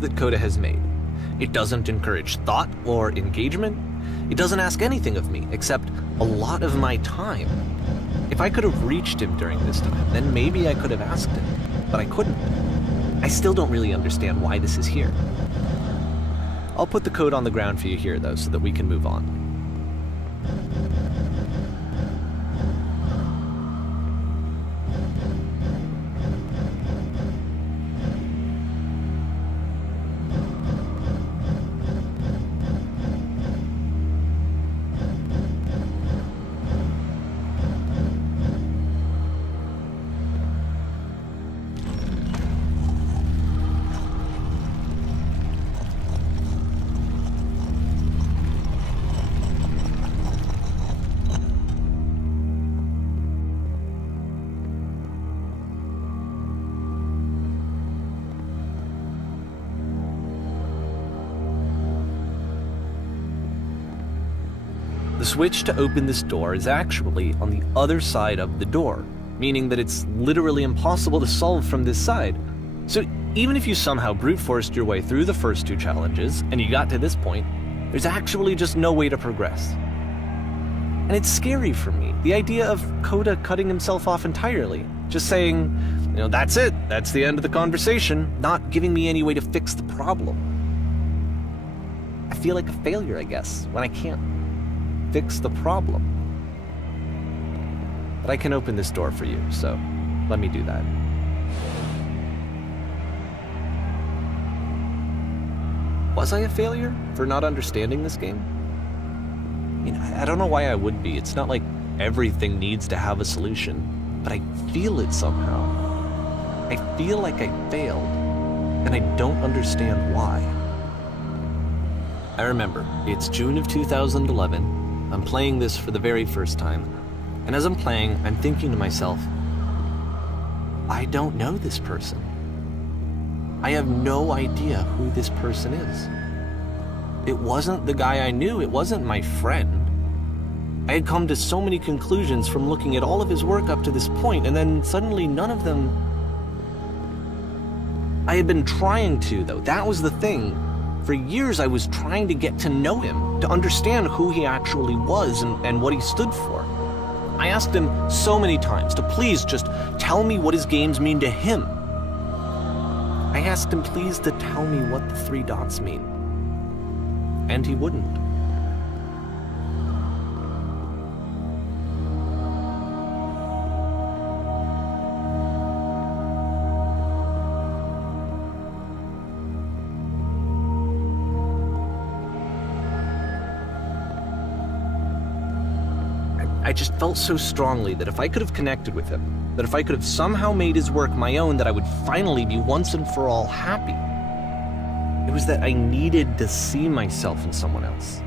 that Coda has made. It doesn't encourage thought or engagement. It doesn't ask anything of me except a lot of my time. If I could have reached him during this time, then maybe I could have asked him, but I couldn't. I still don't really understand why this is here. I'll put the code on the ground for you here, though, so that we can move on. The switch to open this door is actually on the other side of the door, meaning that it's literally impossible to solve from this side. So even if you somehow brute forced your way through the first two challenges and you got to this point, there's actually just no way to progress. And it's scary for me, the idea of Coda cutting himself off entirely, just saying, that's it, that's the end of the conversation, not giving me any way to fix the problem. I feel like a failure, I guess, when I can't fix the problem. But I can open this door for you, so let me do that. Was I a failure for not understanding this game? I don't know why I would be. It's not like everything needs to have a solution, but I feel it somehow. I feel like I failed, and I don't understand why. I remember, it's June of 2011. I'm playing this for the very first time, and as I'm playing, I'm thinking to myself, I don't know this person. I have no idea who this person is. It wasn't the guy I knew, it wasn't my friend. I had come to so many conclusions from looking at all of his work up to this point, and then suddenly none of them... I had been trying to, though, that was the thing. For years I was trying to get to know him, to understand who he actually was and what he stood for. I asked him so many times to please just tell me what his games mean to him. I asked him please to tell me what the 3 dots mean. And he wouldn't. I just felt so strongly that if I could have connected with him, that if I could have somehow made his work my own, that I would finally be once and for all happy. It was that I needed to see myself in someone else.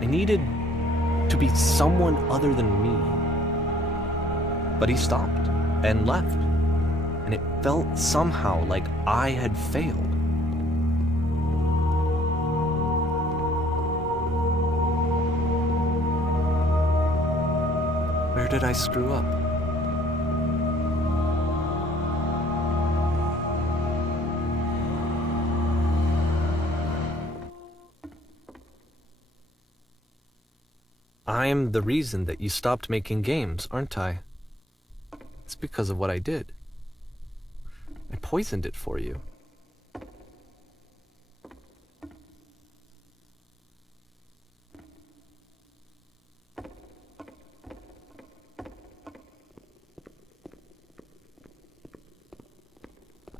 I needed to be someone other than me. But he stopped and left, and it felt somehow like I had failed. Where did I screw up? I'm the reason that you stopped making games, aren't I? It's because of what I did. I poisoned it for you.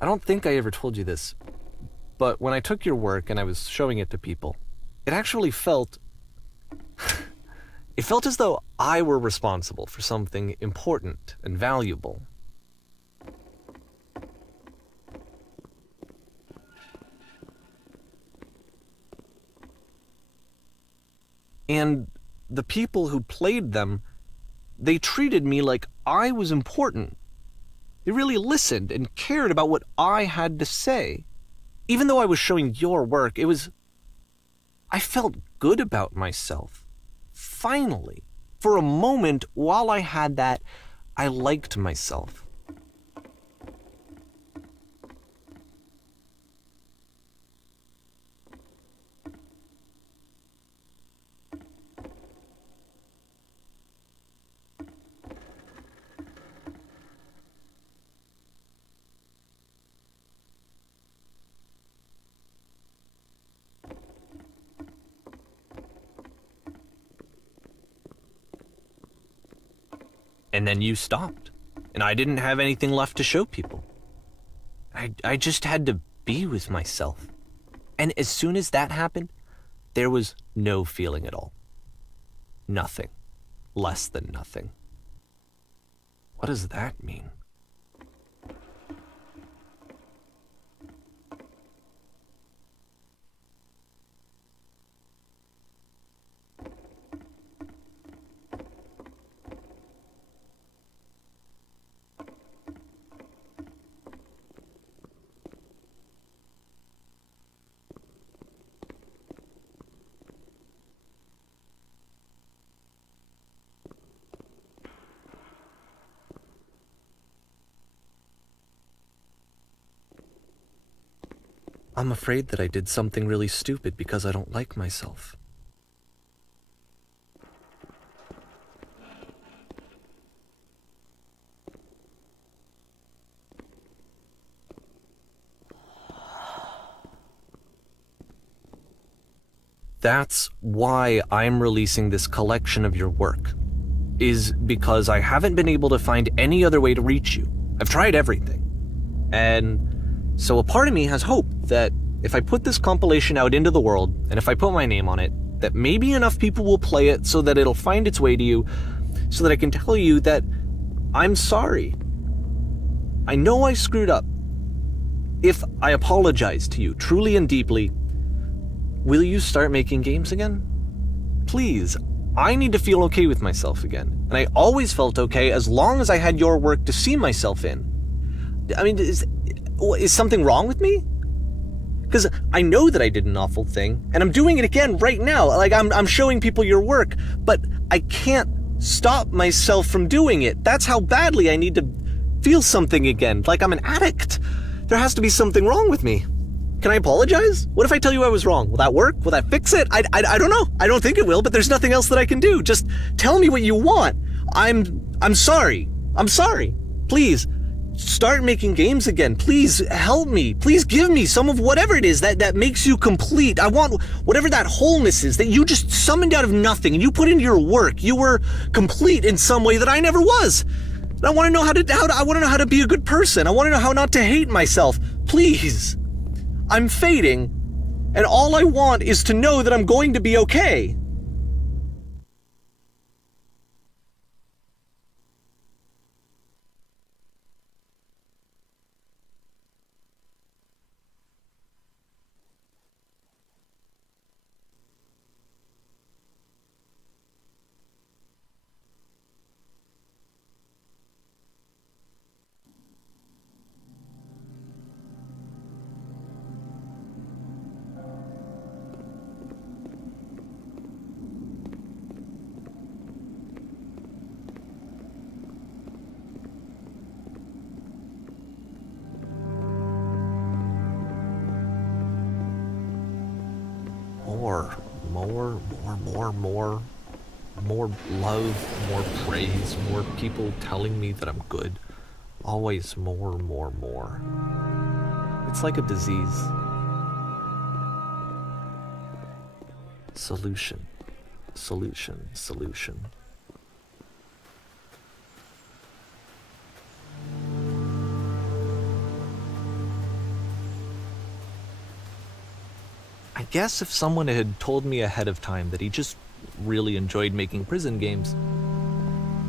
I don't think I ever told you this, but when I took your work and I was showing it to people, it actually felt... it felt as though I were responsible for something important and valuable. And the people who played them, they treated me like I was important. They really listened and cared about what I had to say. Even though I was showing your work, I felt good about myself. Finally. For a moment, while I had that, I liked myself. And then you stopped, and I didn't have anything left to show people. I just had to be with myself. And as soon as that happened, there was no feeling at all. Nothing. Less than nothing. What does that mean? I'm afraid that I did something really stupid because I don't like myself. That's why I'm releasing this collection of your work, is because I haven't been able to find any other way to reach you. I've tried everything. And so a part of me has hope that if I put this compilation out into the world, and if I put my name on it, that maybe enough people will play it so that it'll find its way to you, so that I can tell you that I'm sorry. I know I screwed up. If I apologize to you truly and deeply, will you start making games again? Please, I need to feel okay with myself again. And I always felt okay as long as I had your work to see myself in. I mean, is something wrong with me? Because I know that I did an awful thing, and I'm doing it again right now. Like, I'm showing people your work, but I can't stop myself from doing it. That's how badly I need to feel something again, like I'm an addict. There has to be something wrong with me. Can I apologize? What if I tell you I was wrong? Will that work? Will that fix it? I don't know. I don't think it will, but there's nothing else that I can do. Just tell me what you want. I'm sorry. I'm sorry. Please, start making games again. Please help me. Please give me some of whatever it is that makes you complete. I want whatever that wholeness is that you just summoned out of nothing and you put into your work. You were complete in some way that I never was. And I want to know I want to know how to be a good person. I want to know how not to hate myself. Please. I'm fading, and all I want is to know that I'm going to be okay. More love, more praise, more people telling me that I'm good. Always more. It's like a disease. Solution. I guess if someone had told me ahead of time that he just really enjoyed making prison games,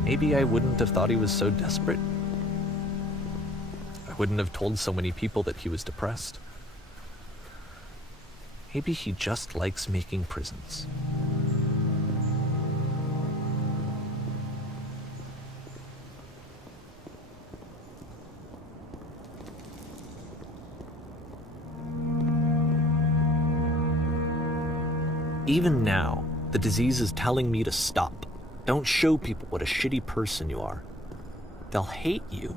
maybe I wouldn't have thought he was so desperate. I wouldn't have told so many people that he was depressed. Maybe he just likes making prisons. Even now, the disease is telling me to stop. Don't show people what a shitty person you are. They'll hate you.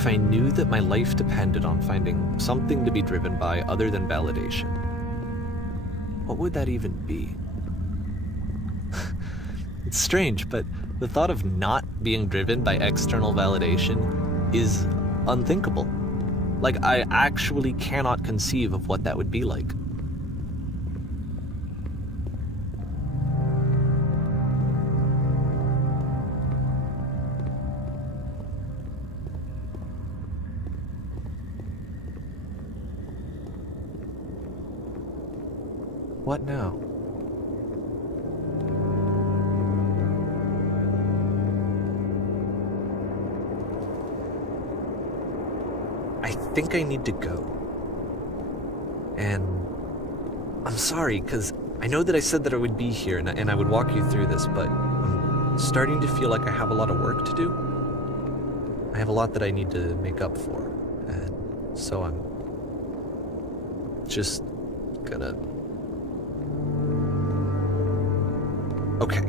If I knew that my life depended on finding something to be driven by other than validation, what would that even be? It's strange, but the thought of not being driven by external validation is unthinkable. Like, I actually cannot conceive of what that would be like. What now? I think I need to go. And I'm sorry, because I know that I said that I would be here and I would walk you through this, but I'm starting to feel like I have a lot of work to do. I have a lot that I need to make up for, and so I'm just gonna... Okay.